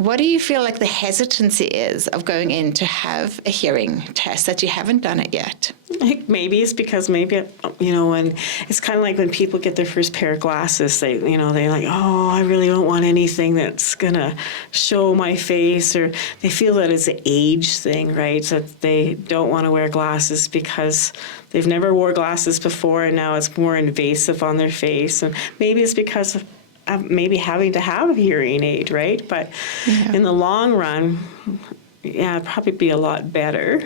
what do you feel like the hesitancy is of going in to have a hearing test that you haven't done it yet? Maybe it's because when it's kind of like when people get their first pair of glasses, they're like, oh, I really don't want anything that's going to show my face, or they feel that it's an age thing, right? So they don't want to wear glasses because they've never wore glasses before, and now it's more invasive on their face. And maybe it's because of maybe having to have a hearing aid, right? But in the long run, it'd probably be a lot better.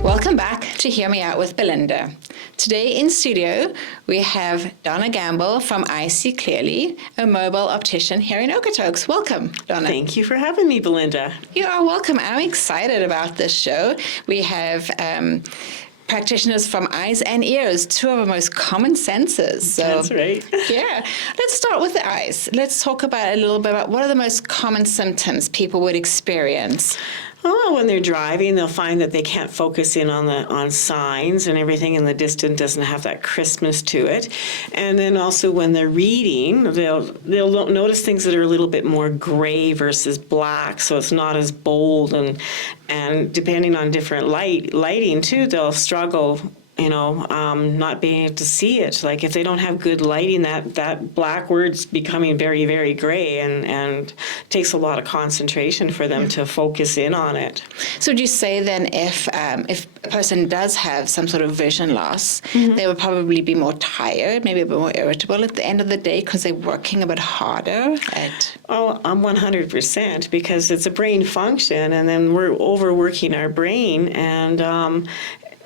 Welcome back to Hear Me Out with Belinda. Today in studio, we have Donna Gamble from I See Clearly, a mobile optician here in Okotoks. Welcome, Donna. Thank you for having me, Belinda. You are welcome. I'm excited about this show. We have practitioners from eyes and ears, two of our most common senses. So, that's right. Yeah. Let's start with the eyes. Let's talk about a little bit about what are the most common symptoms people would experience. Well, when they're driving, they'll find that they can't focus in on signs, and everything in the distance doesn't have that crispness to it. And then also when they're reading, they'll notice things that are a little bit more gray versus black, so it's not as bold. And depending on different lighting too, they'll struggle. Not being able to see it. Like if they don't have good lighting, that black word's becoming very, very gray, and takes a lot of concentration for them to focus in on it. So would you say then if a person does have some sort of vision loss, they would probably be more tired, maybe a bit more irritable at the end of the day because they're working a bit harder at... Oh, I'm 100%, because it's a brain function, and then we're overworking our brain, and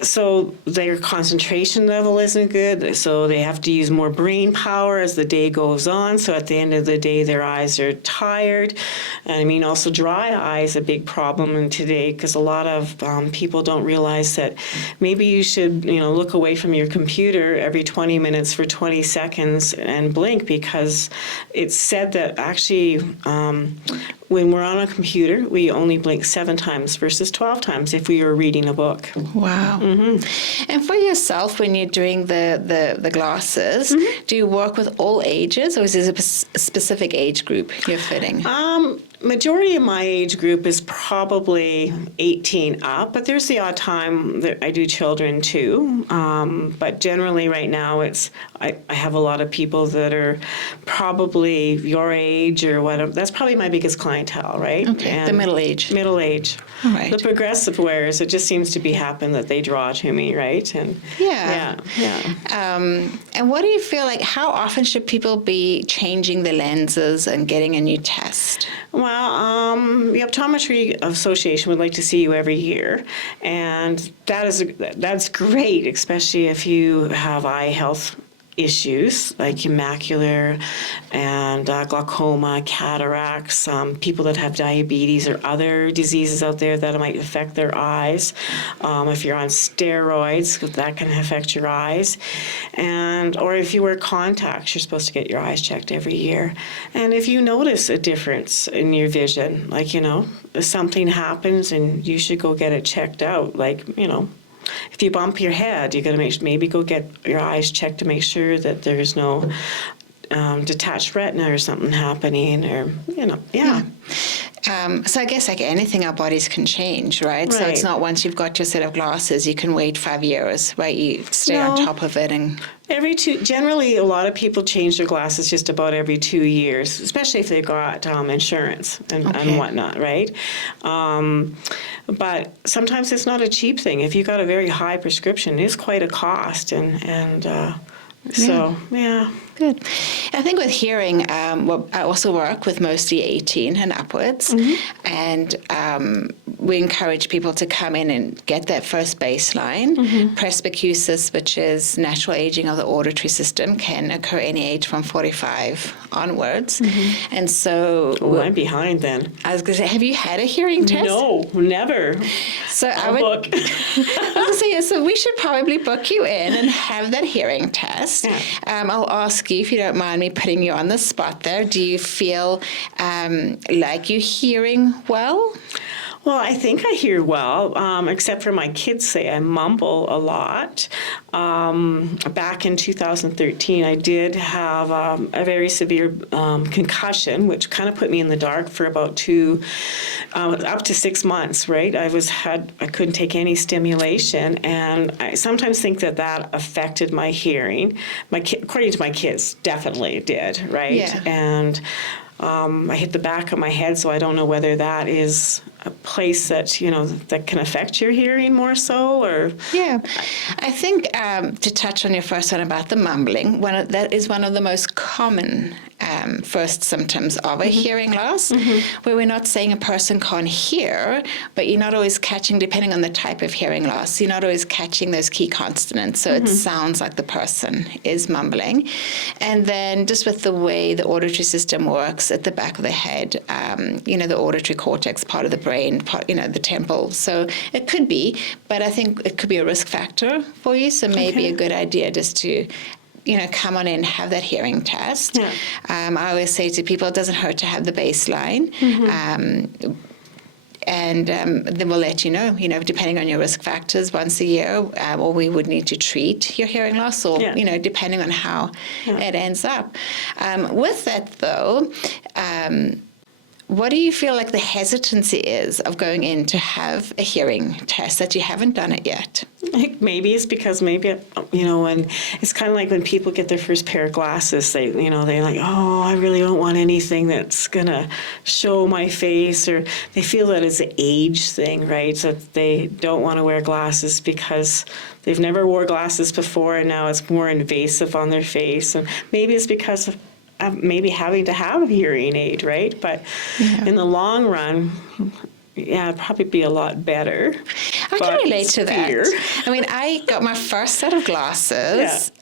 so their concentration level isn't good, so they have to use more brain power as the day goes on. So at the end of the day, their eyes are tired. And I mean, also dry eye is a big problem in today, because a lot of people don't realize that maybe you should, look away from your computer every 20 minutes for 20 seconds and blink, because it's said that actually when we're on a computer, we only blink 7 times versus 12 times if we were reading a book. Wow. Mm-hmm. And for yourself, when you're doing the glasses, do you work with all ages, or is there a specific age group you're fitting? Majority of my age group is probably 18 up, but there's the odd time that I do children too. But generally right now I have a lot of people that are probably your age or whatever. That's probably my biggest clientele, right? Okay, and the middle age. Middle age. All right. The progressive wearers, it just seems to be happen that they draw to me, right? And yeah. And what do you feel like, how often should people be changing the lenses and getting a new test? Well, the Optometry Association would like to see you every year, and that's great, especially if you have eye health issues like macular and glaucoma, cataracts, people that have diabetes or other diseases out there that might affect their eyes. If you're on steroids, that can affect your eyes. Or if you wear contacts, you're supposed to get your eyes checked every year. And if you notice a difference in your vision, like, if something happens and you should go get it checked out, like, if you bump your head, you're going to maybe go get your eyes checked to make sure that there's no detached retina or something happening, or, So I guess like anything, our bodies can change, right? So it's not once you've got your set of glasses, you can wait 5 years, right? You stay on top of it. And generally, a lot of people change their glasses just about every 2 years, especially if they've got insurance and whatnot, right? But sometimes it's not a cheap thing. If you've got a very high prescription, it's quite a cost, Good. I think with hearing, I also work with mostly 18 and upwards, and we encourage people to come in and get that first baseline. Presbycusis, which is natural aging of the auditory system, can occur any age from 45 onwards. And so... Oh, I'm behind then. I was going to say, have you had a hearing test? No, never. So I was going to say, so we should probably book you in and have that hearing test. Yeah. I'll ask you, if you don't mind me putting you on the spot there, do you feel like you're hearing well? Well, I think I hear well, except for my kids say I mumble a lot. Back in 2013, I did have a very severe concussion, which kind of put me in the dark for about up to 6 months. Right, I couldn't take any stimulation, and I sometimes think that affected my hearing. According to my kids, definitely did. Right, Yeah. and I hit the back of my head, so I don't know whether that is a place that that can affect your hearing more so, or Yeah, I think to touch on your first one about the mumbling, that is one of the most common first symptoms of a hearing loss, where we're not saying a person can't hear, but you're not always catching, depending on the type of hearing loss, you're not always catching those key consonants, so it sounds like the person is mumbling. And then just with the way the auditory system works at the back of the head, the auditory cortex, part of the brain, the temple. So it could be, but I think it could be a risk factor for you. So maybe a good idea just to, come on in, have that hearing test. Yeah. I always say to people, it doesn't hurt to have the baseline. And then we'll let you know, depending on your risk factors once a year, or we would need to treat your hearing loss, or, depending on how it ends up. With that, though, what do you feel like the hesitancy is of going in to have a hearing test that you haven't done it yet? I think maybe it's because when it's kind of like when people get their first pair of glasses, they're like, oh, I really don't want anything that's going to show my face, or they feel that it's an age thing, right? So they don't want to wear glasses because they've never wore glasses before, and now it's more invasive on their face. And maybe it's because of maybe having to have a hearing aid, right? But in the long run, it'd probably be a lot better. I can relate to that. I mean, I got my first set of glasses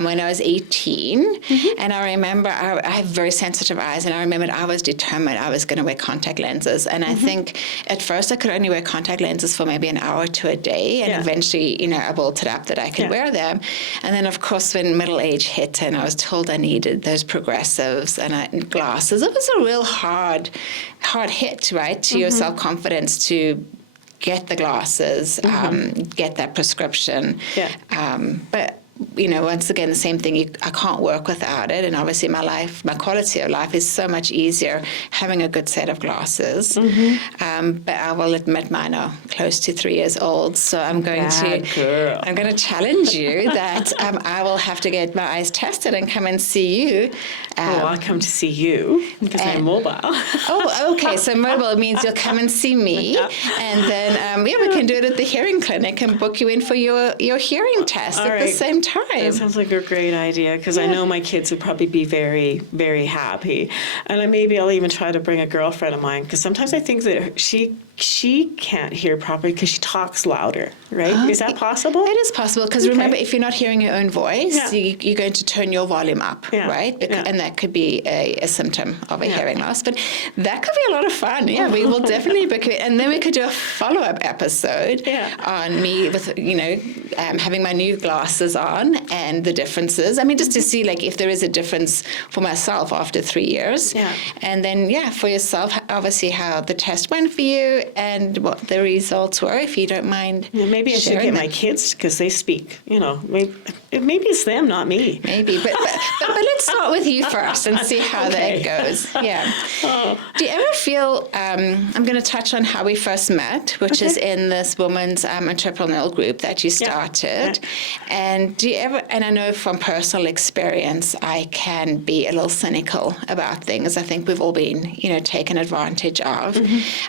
when I was 18, and I remember I have very sensitive eyes, and I remembered I was determined I was going to wear contact lenses. And I think at first I could only wear contact lenses for maybe an hour to a day, and eventually, I built it up that I could wear them. And then, of course, when middle age hit and I was told I needed those progressives and glasses, it was a real hard hit, right, to your self-confidence to get the glasses, get that prescription. But once again, the same thing, I can't work without it. And obviously my quality of life is so much easier having a good set of glasses. But I will admit mine are close to 3 years old. So I'm going to challenge you that I will have to get my eyes tested and come and see you. I'll come to see you because I'm mobile. Oh, okay. So mobile means you'll come and see me. And then, we can do it at the hearing clinic and book you in for your hearing test at the same time. That sounds like a great idea, because I know my kids would probably be very, very happy. And maybe I'll even try to bring a girlfriend of mine, because sometimes I think that she can't hear properly because she talks louder, right? Is that possible? It is possible, because remember, if you're not hearing your own voice, you're going to turn your volume up, right? And that could be a symptom of a hearing loss. But that could be a lot of fun. We will definitely book it. And then we could do a follow-up episode on me with, having my new glasses on and the differences. I mean, just to see if there is a difference for myself after 3 years. And then, for yourself, obviously how the test went for you and what the results were, if you don't mind. Maybe I should get my kids, because they speak, maybe it's them, not me. Maybe, but let's start with you first and see how that goes. Do you ever feel, I'm going to touch on how we first met, which is in this women's entrepreneurial group that you started. And do you ever, and I know from personal experience, I can be a little cynical about things. I think we've all been, taken advantage of.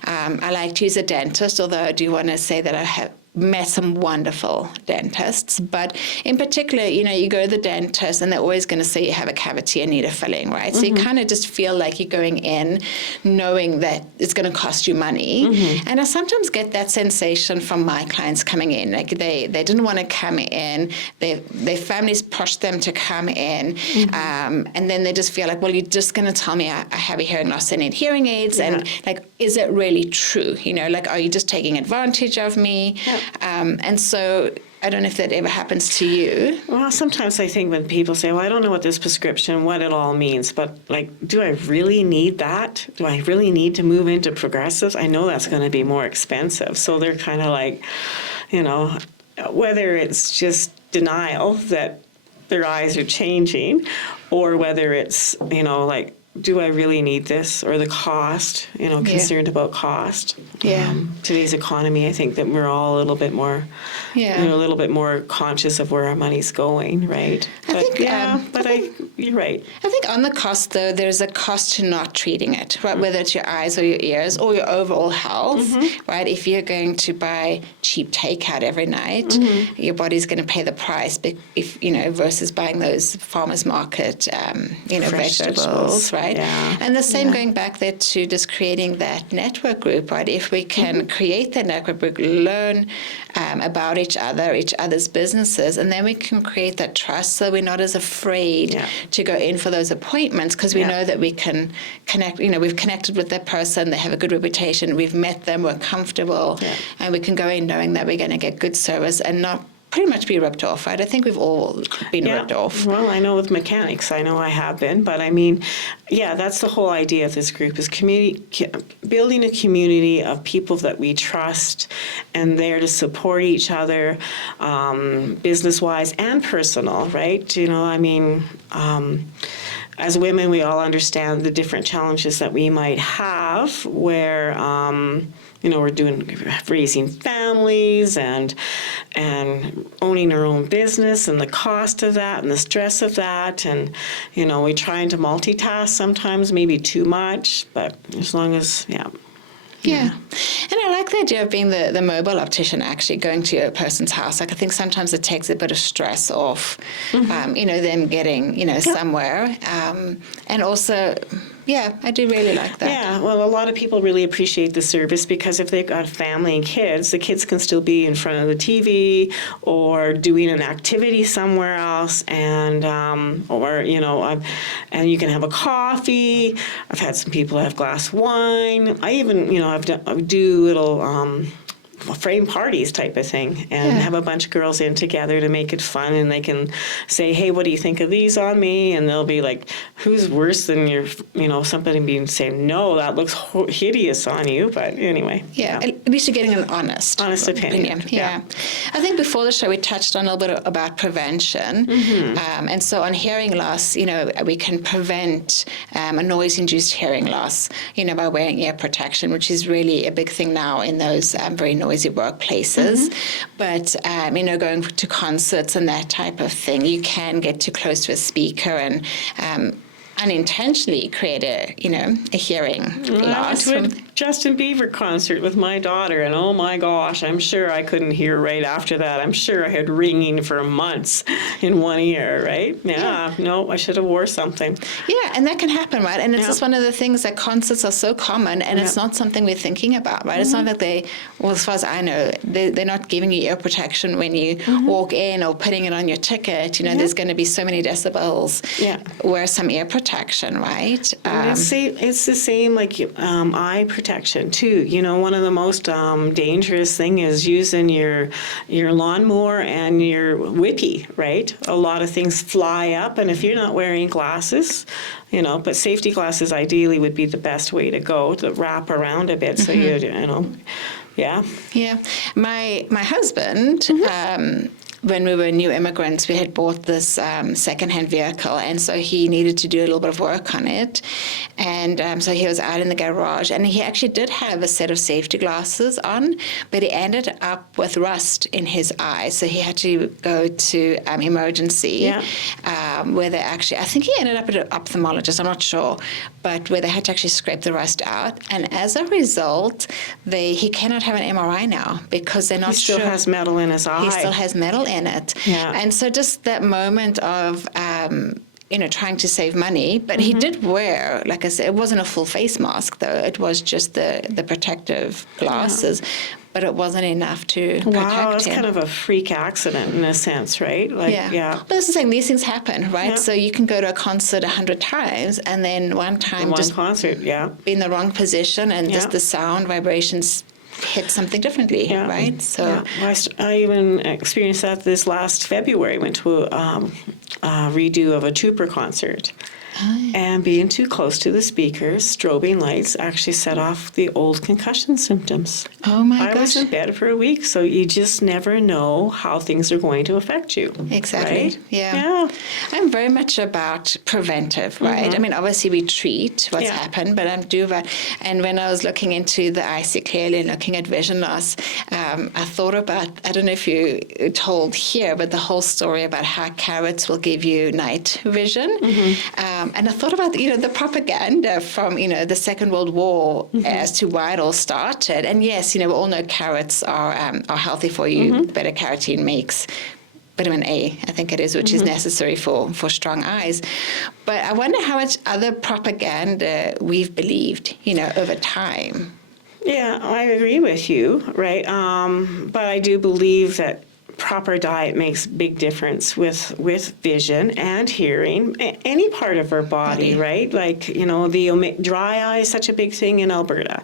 I like to use a dentist, although I do want to say that I have met some wonderful dentists, but in particular, you go to the dentist and they're always going to say you have a cavity and need a filling, right? So you kind of just feel like you're going in knowing that it's going to cost you money. And I sometimes get that sensation from my clients coming in, like they didn't want to come in, their families pushed them to come in, and then they just feel like, well, you're just going to tell me I have a hearing loss and need hearing aids, and is it really true? Are you just taking advantage of me? And so I don't know if that ever happens to you. Well, sometimes I think when people say, well, I don't know what this prescription, what it all means, but like, do I really need that? Do I really need to move into progressives? I know that's going to be more expensive. So they're kind of like, whether it's just denial that their eyes are changing, or whether it's, like, do I really need this, or the cost, concerned about cost. Yeah. Today's economy, I think that we're all a little bit more, Yeah. a little bit more conscious of where our money's going, right? You're right. I think on the cost, though, there's a cost to not treating it, right? Whether it's your eyes or your ears or your overall health, right? If you're going to buy cheap takeout every night, your body's going to pay the price. If versus buying those farmers market, vegetables, right? Yeah. And the same going back there to just creating that network group, right? If we can create that network group, learn about each other's businesses, and then we can create that trust, so we're not as afraid to go in for those appointments, because we know that we can connect. We've connected with that person, they have a good reputation, we've met them, we're comfortable, and we can go in knowing that we're going to get good service and not pretty much be ripped off, right? I think we've all been ripped off. Well, I know with mechanics, I know I have been, but I mean, that's the whole idea of this group, is building a community of people that we trust and there to support each other, business-wise and personal, right? As women, we all understand the different challenges that we might have where, we're raising families and owning our own business, and the cost of that and the stress of that. And, we're trying to multitask sometimes, maybe too much, but as long as, Yeah. And I like the idea of being the mobile optician, actually going to a person's house. Like, I think sometimes it takes a bit of stress off, them getting, somewhere. And also, I do really like that. Yeah, well, a lot of people really appreciate the service, because if they've got family and kids, the kids can still be in front of the TV or doing an activity somewhere else, and and you can have a coffee. I've had some people have a glass of wine. I even, I do little frame parties type of thing, and have a bunch of girls in together to make it fun, and they can say, hey, what do you think of these on me? And they'll be like, who's worse than your, somebody being saying, no, that looks hideous on you. But anyway. Yeah, at least you're getting an honest opinion. Yeah. I think before the show we touched on a little bit about prevention. And so on hearing loss, we can prevent a noise-induced hearing loss, by wearing ear protection, which is really a big thing now in those very noisy workplaces. But, going to concerts and that type of thing, you can get too close to a speaker and unintentionally create a hearing loss. I went to a Justin Bieber concert with my daughter, and oh my gosh, I'm sure I couldn't hear right after that. I'm sure I had ringing for months in one ear, right? No, I should have wore something. Yeah, and that can happen, right? And it's just one of the things that concerts are so common, and it's not something we're thinking about, right? It's not that as far as I know, they're not giving you ear protection when you walk in or putting it on your ticket. There's going to be so many decibels. Wear some ear protection, right? It's the same like eye protection too. One of the most dangerous thing is using your lawnmower and your whippy, right? A lot of things fly up, and if you're not wearing glasses, but safety glasses ideally would be the best way to go, to wrap around a bit, so Yeah. My husband, when we were new immigrants, we had bought this secondhand vehicle, and so he needed to do a little bit of work on it. And so he was out in the garage, and he actually did have a set of safety glasses on, but he ended up with rust in his eye. So he had to go to emergency, where they actually, I think he ended up at an ophthalmologist, I'm not sure, but where they had to actually scrape the rust out. And as a result, he cannot have an MRI now, because they're not sure. He still has metal in his eye. He still has metal in it. And so just that moment of trying to save money, but he did wear, like I said, it wasn't a full face mask though, it was just the protective glasses, but it wasn't enough to protect him. Wow, that's kind of a freak accident in a sense, right? But that's the thing, these things happen, right? So you can go to a concert 100 times, and then one time concert, be in the wrong position, and just the sound vibrations hit something differently, right? So Well, I even experienced that this last February. I went to a redo of a Trooper concert. And being too close to the speakers, strobing lights actually set off the old concussion symptoms. Oh my I was gosh. in bed for a week, so you just never know how things are going to affect you. Exactly. Right? Yeah. I'm very much about preventive, right? I mean, obviously we treat what's happened, but I'm do that. And when I was looking into the I See Clearly and looking at vision loss, I thought about, I don't know if you told here, but the whole story about how carrots will give you night vision. And I thought about, the propaganda from, the Second World War as to why it all started. And yes, we all know carrots are healthy for you. Beta carotene makes vitamin A, I think it is, which is necessary for strong eyes. But I wonder how much other propaganda we've believed, over time. Yeah, I agree with you, right? But I do believe that proper diet makes big difference with vision and hearing, any part of our body, right? Like, the dry eye is such a big thing in Alberta.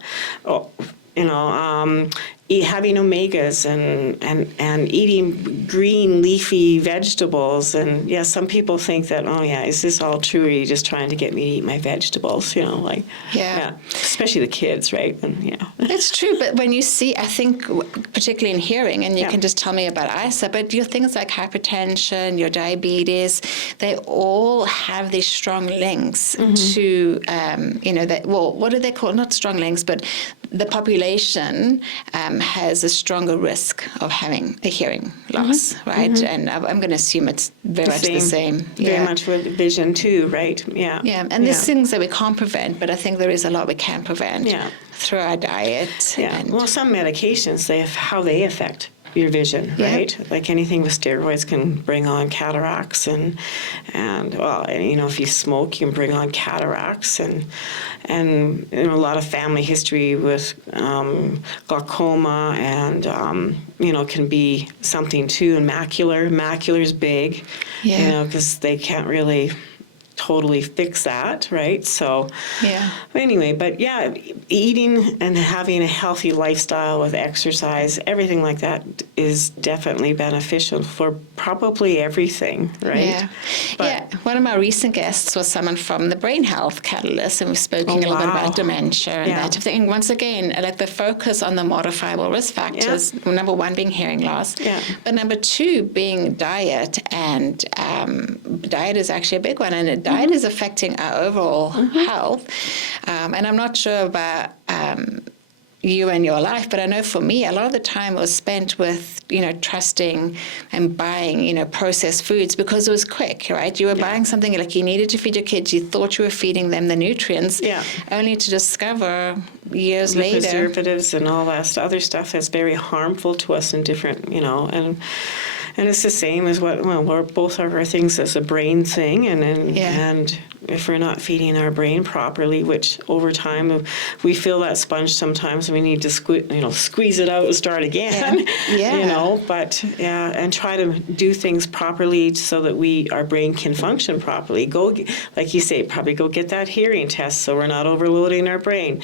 Having omegas and eating green leafy vegetables. And some people think that, is this all true? Or are you just trying to get me to eat my vegetables? Especially the kids, right? And It's true, but when you see, I think, particularly in hearing, and you can just tell me about eyesight, but your things like hypertension, your diabetes, they all have these strong links to, what do they call? Not strong links, but the population has a stronger risk of having a hearing loss, right? And I'm going to assume it's very much the same. Very much with vision too, right? Yeah. Yeah, and there's things that we can't prevent, but I think there is a lot we can prevent through our diet. Yeah. Well, some medications, how they affect your vision, right? Like anything with steroids can bring on cataracts, and if you smoke, you can bring on cataracts, and a lot of family history with glaucoma, and can be something too. And macular's big, because they can't really totally fix that, right? So anyway, but eating and having a healthy lifestyle with exercise, everything like that is definitely beneficial for probably everything, right? One of my recent guests was someone from the Brain Health Catalyst, and we've spoken a little bit about dementia and that type of thing. And once again, like the focus on the modifiable risk factors, number one being hearing loss, but number two being diet, and diet is actually a big one, and diet is affecting our overall health. And I'm not sure about you and your life, but I know for me, a lot of the time was spent with, trusting and buying, processed foods because it was quick, right? You were buying something like you needed to feed your kids. You thought you were feeding them the nutrients, only to discover years later. Preservatives and all that other stuff that's very harmful to us in different, and it's the same as we're both of our things as a brain thing, and if we're not feeding our brain properly, which over time we feel that sponge sometimes, and we need to squeeze it out and start again. And try to do things properly so that our brain can function properly. Go, like you say, probably go get that hearing test so we're not overloading our brain.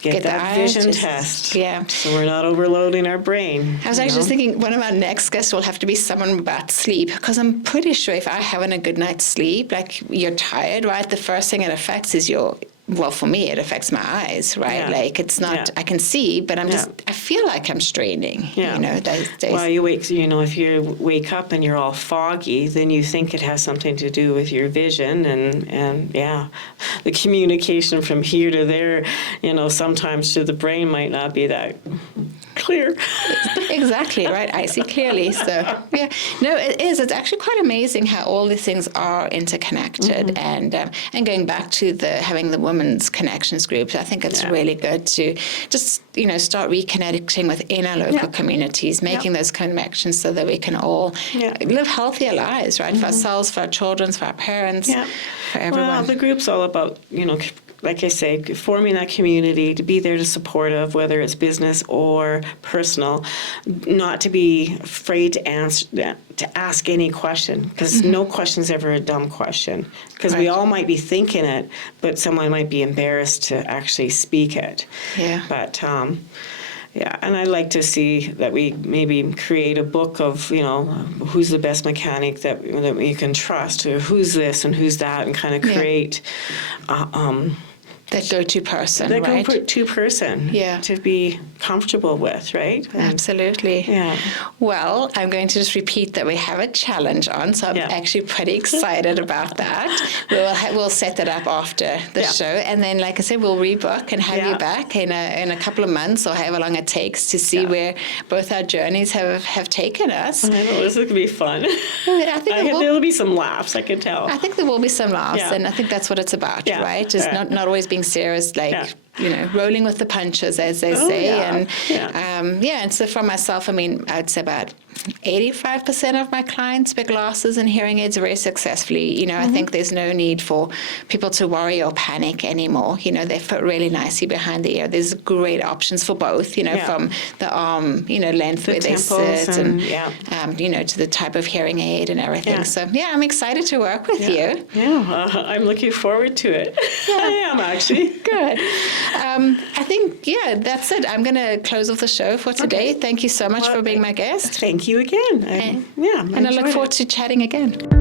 Get that vision test. So we're not overloading our brain. I was actually just thinking one of our next guests will have to be someone about sleep, because I'm pretty sure if I haven't a good night's sleep, like you're tired, right? The first thing it affects is for me, it affects my eyes, right? Like it's not, I can see, but I feel like I'm straining, those days. Well, you wake, if you wake up and you're all foggy, then you think it has something to do with your vision, and the communication from here to there, sometimes to the brain might not be that clear. Exactly, right? I see clearly. So, it is. It's actually quite amazing how all these things are interconnected. And going back to having the women's connections groups, I think it's really good to just, start reconnecting within our local communities, making those connections so that we can all live healthier lives, right? For ourselves, for our children, for our parents, for everyone. Well, the group's all about, like I say, forming that community, to be there to support of, whether it's business or personal, not to be afraid to ask any question, because no question's ever a dumb question, because we all might be thinking it, but someone might be embarrassed to actually speak it. But Yeah, and I'd like to see that we maybe create a book of, who's the best mechanic that we can trust, or who's this and who's that, and kind of create that go-to person, that right? go-to person to be comfortable with, right? Absolutely. Yeah. Well, I'm going to just repeat that we have a challenge on, so I'm actually pretty excited about that. We'll set that up after the show, and then, like I said, we'll rebook and have you back in a couple of months or however long it takes to see where both our journeys have taken us. I know, this is going to be fun. I think there'll be some laughs, I can tell. I think there will be some laughs, and I think that's what it's about, right? Just not always being serious, like rolling with the punches, as they say. And so for myself, I mean, I'd say about 85% of my clients wear glasses and hearing aids very successfully. I think there's no need for people to worry or panic anymore. They fit really nicely behind the ear. There's great options for both, from the arm, length where they sit and to the type of hearing aid and everything. Yeah. So, I'm excited to work with you. Yeah, I'm looking forward to it. I am, actually. Good. I think, that's it. I'm going to close off the show for today. Okay. Thank you so much for being my guest. Thank you again. And I look forward to chatting again.